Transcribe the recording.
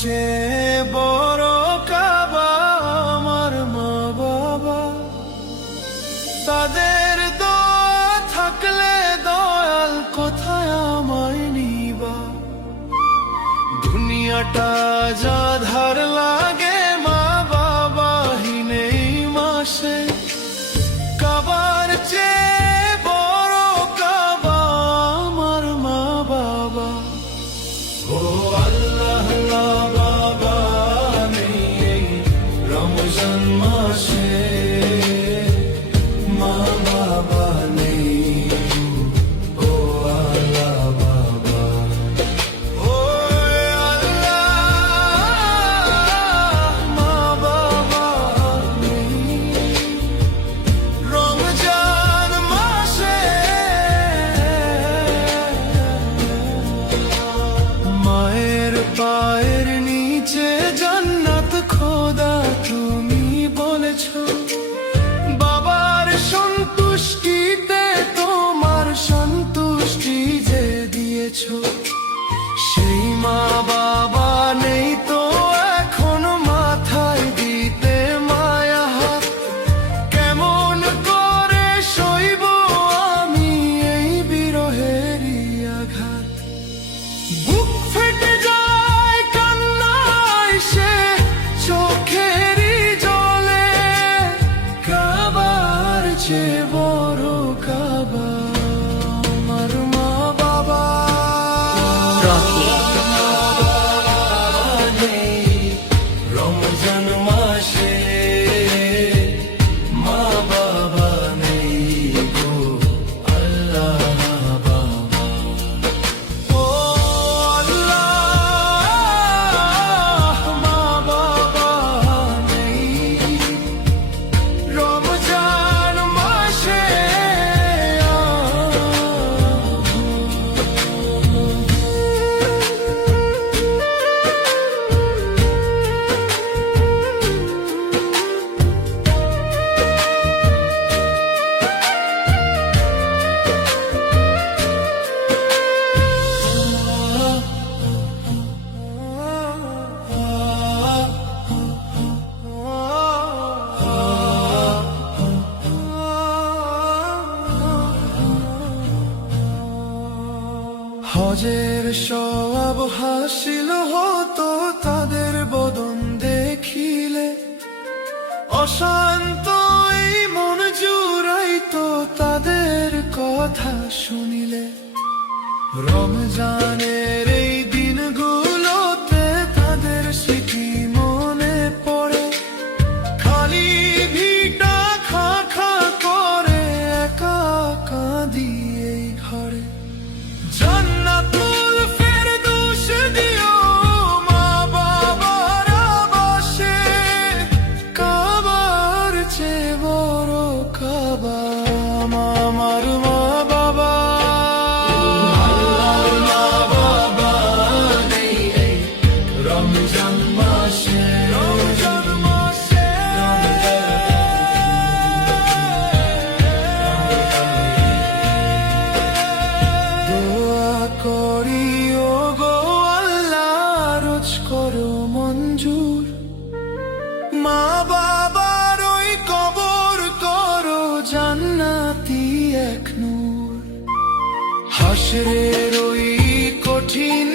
চেয়ে বড় কাবা আমার মা বাবা। তাদের দোয়া থাকলে দয়াল কোথায় আমায় নিবা। দুনিয়াটা যা ধার লাগে মা বাবাহীন এই মাসে, কাবার চেয়ে বড় কাবা আমার মা বাবা। ও আল্লাহ না বাবা নেই এই রমজান মাসে, মা বাবা নেই। ও আল্লাহ বাবা, ও আল্লাহ মা বাবা নেই রমজান মাসে। মায়ের পায়ের নিচে জান্নাত খোদা তুমি বলেছো, বাবার সন্তুষ্টিতে তোমার সন্তুষ্টি যে দিয়েছো। সেই মা বাবা নেই তো এখন মাথায় দিতে মায়া হাত, কেমন করে সইব আমি এই বিরহেরই আঘাত। বুক ফেটে যায় কান্নায় সে চোখেরই জলে, কাবার চেয়ে বড় কাবা আমার মা বাবা। নেই রমজান মাসে, মা বাবা নেই গো আল্লাহ বাবা। ও আল্লাহ মা বাবা নেই রমজান মাসে। হজের সওয়াব হাসিল হতো তাদের বদন দেখিলে, অশান্ত এই মন জুড়াইতো তাদের কথা শুনিলে। রমজানের এই দিনগুলোতে তাদের স্মৃতি মনে পড়ে, খালি ভিটা খা খা করে একা কাঁদি এই ঘরে। জান্নাতুল ফেরদৌস দিও মা বাবার আবাসে, কাবার চেয়ে বড় কাবা আমার মা বাবা। আল্লাহর মা বাবা নেই এই রমজান মাসে, রমজান মাসে। দোয়া করি ও গো আল্লাহ রোজ করো মঞ্জুর, মা বাবার ওই কবর করো জান্নাতি এক নূর। হাসরের ওই কঠিন